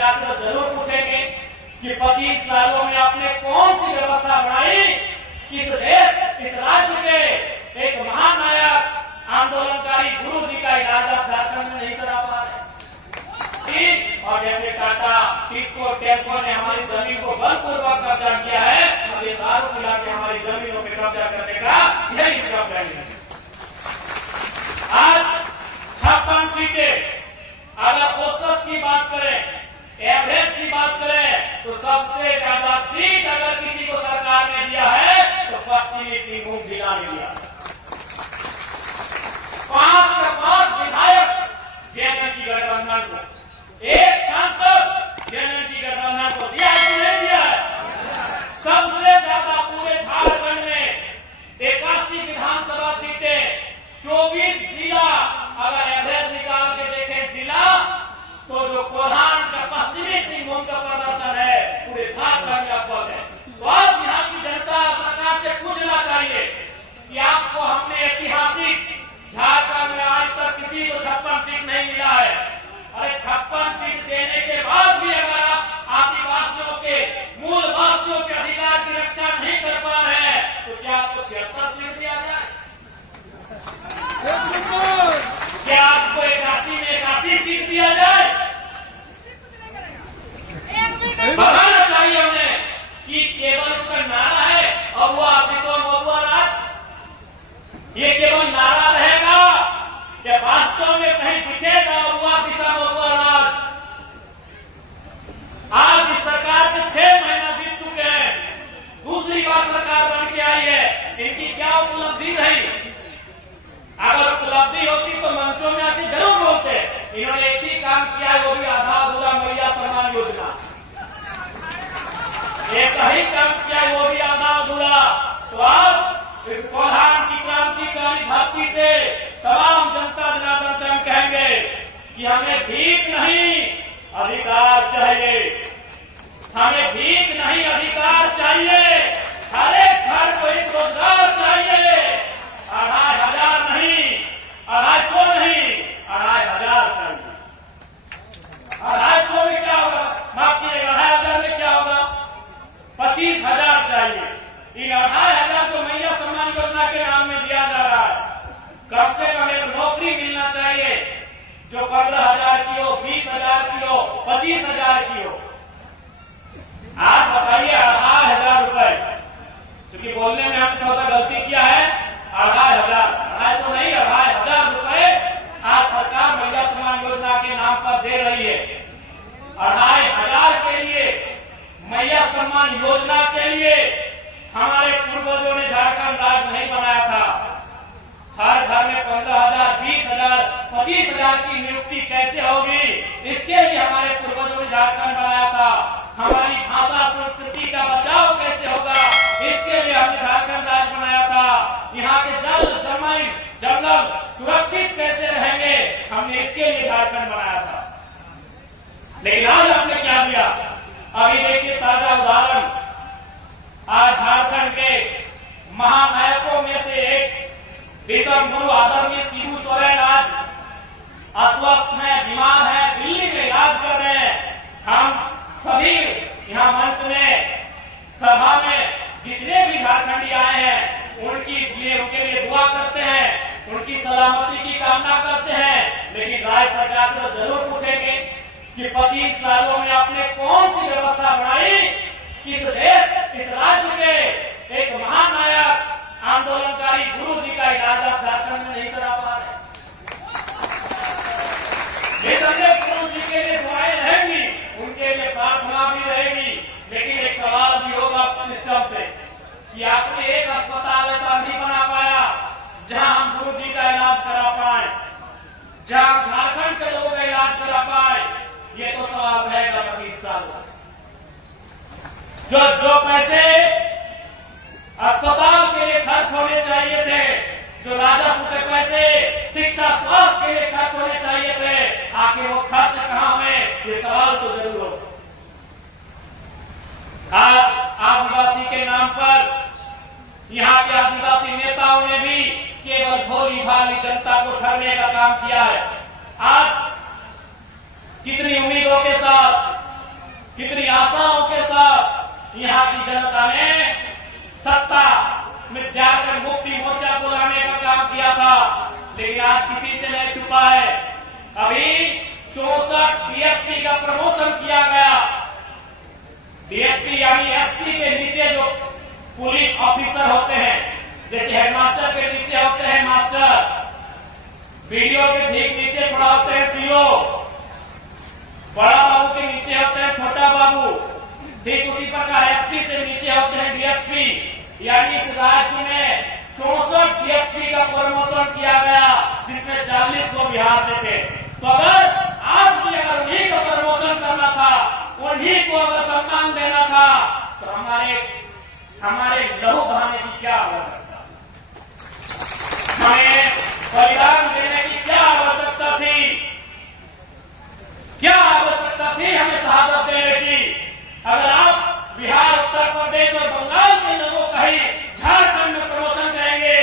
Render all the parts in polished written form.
सरकार से जरूर पूछेंगे कि 25 सालों में आपने कौन सी व्यवस्था बनाई, किस देश इस राज्य के एक महानायक आंदोलनकारी गुरु जी का इलाज आप झारखंड में नहीं करा पा रहे। और जैसे टाटा टिस्को टेम्पो ने हमारी जमीन को बलपूर्वक कब्जा किया है, अब ये दारू पिला के हमारी जमीनों पे कब्जा करने का यही इसका प्लान है। आज 56 सीटें, अगर औसत की बात करें, एवरेज की बात करें, तो सबसे ज्यादा सीट अगर किसी को सरकार ने दिया है तो पश्चिमी सिंहभूम जिला ने दिया। 5 से 5 विधायक जेएमएम की गठबंधन को, एक सांसद जेएमएम की गठबंधन को दिया है कि नहीं दिया है? सबसे ज्यादा पूरे झारखंड में 81 विधानसभा सीटें, 24 जिला, अगर एवरेज निकाल के देखें जिला, तो जो कोल्हान का पश्चिमी सिंहभूम का प्रदर्शन है पूरे झारखंड में अव्वल है। तो आज यहाँ की जनता सरकार से पूछना चाहिए कि आपको हमने ऐतिहासिक झारखंड में आज तक किसी को 56 सीट नहीं मिला है। अरे 56 सीट देने के बाद भी अगर आप आदिवासियों के, मूलवासियों के अधिकार की रक्षा नहीं कर पा रहे हैं, तो क्या आपको 76 सीट दिया जाए? क्या आपको 81 में 81 सीट दिया जाए? बताना चाहिए उन्हें कि केवल का नारा है और वो ऑफिसों महुआ राज, ये केवल नारा रहेगा या वास्तव में कहीं दिखेगा महुआ दिशा महुआ राज? आज इस सरकार के 6 महीना बीत चुके हैं, दूसरी बार सरकार बन के आई है, इनकी क्या उपलब्धि रही? अगर उपलब्धि होती तो मंचों में आके जरूर बोलते। इन्होंने एक ही काम किया है, वो भी आधा अधूरा मैया सम्मान योजना, एक ही काम किया है, वो भी आधा अधूरा। तो अब इस कोल्हान की क्रांतिकारी धरती से तमाम जनता जनार्दन से हम कहेंगे कि हमें भीख नहीं अधिकार चाहिए, हमें भीख नहीं अधिकार चाहिए। हर एक घर को एक रोजगार चाहिए, 2500 नहीं, 250 नहीं, 2500 चाहिए। 250 में क्या होगा? माफ कीजिएगा, 2500 में क्या होगा? 25,000 चाहिए। इन 25,000 को मैया सम्मान योजना के नाम में दिया जा रहा है। कम से कम एक नौकरी मिलना चाहिए जो 15,000 की हो, 20,000 की हो, 25,000 की हो। आप बताइए 25,000 रुपए, क्योंकि बोलने में हमने थोड़ा सा गलती किया है, 25,000, 250 नहीं, 25,000 रुपए आज सरकार महिला सम्मान योजना के नाम पर दे रही है। 25,000 के लिए, मैया सम्मान योजना के लिए हमारे पूर्वजों ने झारखंड राज्य नहीं बनाया था। हर घर में 15,000, 20,000, 25,000 की नियुक्ति कैसे होगी, इसके लिए हमारे पूर्वजों ने झारखंड बनाया था। हमारी भाषा संस्कृति का बचाव कैसे होगा, इसके लिए हमने झारखंड राज्य बनाया था। यहाँ के जल, जमीन, जंगल सुरक्षित कैसे रहेंगे, हमने इसके लिए झारखंड बनाया था। लेकिन आज आपने क्या दिया? अभी देखिए ताजा उदाहरण, आज झारखंड के महानायकों में से एक विश्व गुरु आदरणीय शिबू सोरेन आज अस्वस्थ हैं, बीमार हैं, दिल्ली में इलाज कर रहे हैं। हम सभी यहाँ मंच में, सभा में जितने भी झारखंडी आए हैं उनके लिए दुआ करते हैं, उनकी सलामती की कामना करते हैं। लेकिन राज्य सरकार से जरूर पूछेंगे कि 25 सालों में आपने कौन सी व्यवस्था बनाई, किस देश इस राज्य के एक महानायक आंदोलनकारी गुरु जी का इलाज आप झारखंड में नहीं करा पा रहे। गुरु जी के लिए दुआएं रहेंगी, उनके लिए प्रार्थना भी रहेगी, लेकिन एक सवाल भी होगा सिस्टम से कि आपने एक अस्पताल ऐसा नहीं बना पाया जहां हम गुरु जी का इलाज करा पाए, जहां झारखंड के लोगों का इलाज करा पाए। ये तो सवाल रहेगा 25 साल। जो पैसे अस्पताल के लिए खर्च होने चाहिए थे, जो राजस्व के पैसे शिक्षा स्वास्थ्य के लिए खर्च होने चाहिए थे, आखिर वो खर्च कहां हुए, ये सवाल तो जरूर हो। आदिवासी के नाम पर यहाँ के आदिवासी नेताओं ने भी केवल भोली भाली जनता को ठगने का काम किया है। आज कितनी उम्मीदों के साथ कितनी आशाओं के साथ यहाँ की जनता ने सत्ता में जाकर मुक्ति मोर्चा को लाने का काम किया था, लेकिन आज किसी से नहीं छुपा है। अभी 64 डीएसपी का प्रमोशन किया गया। डीएसपी यानी एसपी के नीचे जो पुलिस ऑफिसर होते हैं, जैसे हेडमास्टर के नीचे होते हैं मास्टर, बीडीओ के ठीक नीचे खड़ा होते हैं सीओ, बड़ा बाबू के नीचे होते हैं छोटा बाबू, ठीक उसी प्रकार एसपी से नीचे होते हैं डीएसपी। यानी इस राज्य में 64 डीएसपी का प्रमोशन किया गया, जिसमें 40 लोग बिहार से थे। तो अगर आज भी अगर उन्हीं का प्रमोशन करना था, उन्हीं को अगर सम्मान देना था, तो हमारे लहू बहाने की क्या आवश्यकता, हमें बलिदान देने की क्या आवश्यकता थी, क्या आवश्यकता थी हमें शहादत देने की। अगर आप बिहार, उत्तर प्रदेश और बंगाल के लोगों का ही झारखंड में प्रमोशन करेंगे,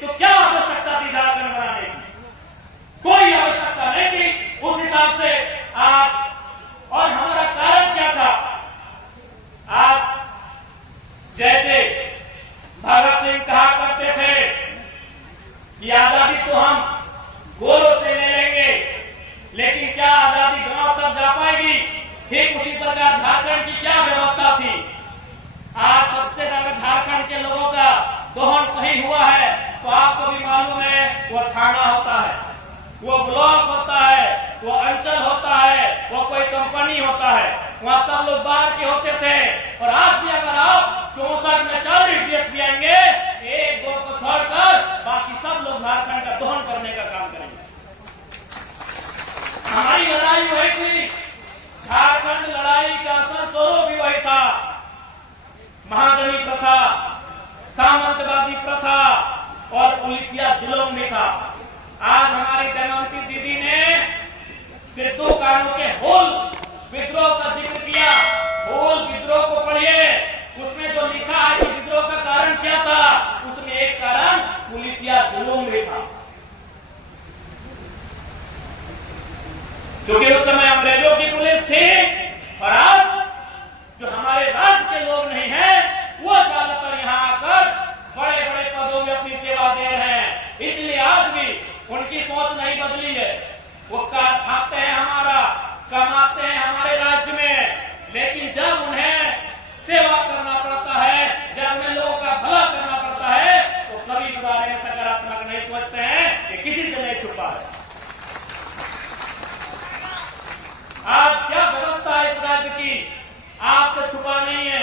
तो क्या आवश्यकता थी झारखंड बनाने की? कोई आवश्यकता नहीं थी। उस हिसाब से आप, और हमारा कारण क्या था? आप जैसे भगत सिंह कहा करते थे कि आजादी तो हम गोरों से ले लेंगे, लेकिन क्या आजादी गांव तक जा पाएगी? ठीक उसी प्रकार झारखंड की क्या व्यवस्था थी? आज सबसे ज्यादा झारखंड के लोगों का दोहन कहीं हुआ है तो आपको भी मालूम है, वो थाना होता है, वो ब्लॉक होता है, वो अंचल होता है, वो कोई कंपनी होता है। वहां सब लोग बाहर के होते थे। और आज भी अगर आप 64 में 40 डीएसपी आएंगे, एक दो को छोड़कर बाकी सब लोग झारखंड का दोहन करने का काम करेंगे। हमारी लड़ाई वही थी, झारखंड लड़ाई का असर स्वरूप भी वही था। महाजनी प्रथा, सामंतवादी प्रथा और पुलिसिया जुल्म भी था। आज हमारी दमयंती दीदी ने सिद्धू कानू के होल विद्रोह का जिक्र किया। होल विद्रोह को पढ़िए, उसमें जो लिखा है कि विद्रोह का कारण क्या था, उसमें एक कारण पुलिसिया जुल्म भी था। क्योंकि उस समय अंग्रेजों की पुलिस थी और आज जो हमारे राज्य के लोग नहीं हैं, वो ज्यादातर यहाँ आकर बड़े बड़े पदों में अपनी सेवा दे रहे हैं। इसलिए आज भी उनकी सोच नहीं बदली है। वो खाते हैं हमारा, कमाते हैं हमारे राज्य में, लेकिन जब उन्हें सेवा करना पड़ता है, जब उन्हें लोगों का भला करना पड़ता है, तो कभी इस बारे में सकारात्मक नहीं सोचते हैं कि किसी से नहीं छुपा है। आज क्या व्यवस्था है इस राज्य की, आपसे छुपा नहीं है।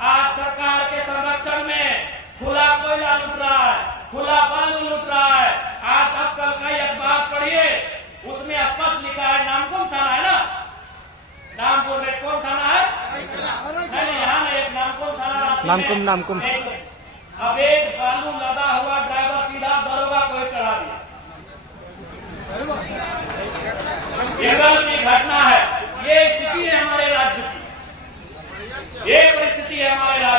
आज सरकार के संरक्षण में खुला कोयला लूट रहा है, खुला बालू लूट रहा है। आज अब कल का ही अखबार पढ़िए, उसमें स्पष्ट लिखा है, नामकुम थाना है ना, नामपुर में कौन थाना है? नहीं, यहाँ में एक नामकुम थाना, नामकुम। अब एक बालू लदा हुआ ड्राइवर सीधा दरोगा को चढ़ा दिया। ये कल की घटना है। ये स्थिति है हमारे राज्य की, ये परिस्थिति है हमारे राज्य